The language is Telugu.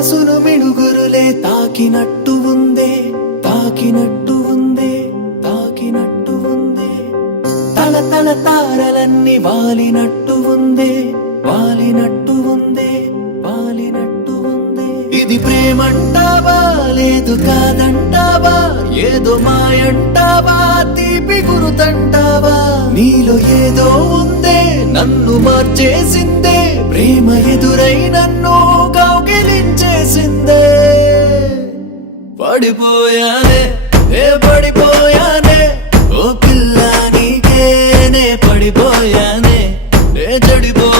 మనసును మిడుగురులే తాకినట్టు ఉందే తాకినట్టు ఉందే తాకినట్టు ఉందే తల తల తారలన్నీ వాలినట్టు ఉందే వాలినట్టు ఉందే వాలినట్టు ఉందే ఇది ప్రేమంటావా లేదు కాదంటావా ఏదో మాయంటావా తీపి గురుతంటావా నీలో ఏదో ఉందే నన్ను మార్చేసిందే ప్రేమ ఎదురై నన్ను కౌగిలించేసిందే పడిపోయానే నే పడిపోయానే ఓ పిల్ల నీకే నే పడిపోయానే నే చెడిపోయానే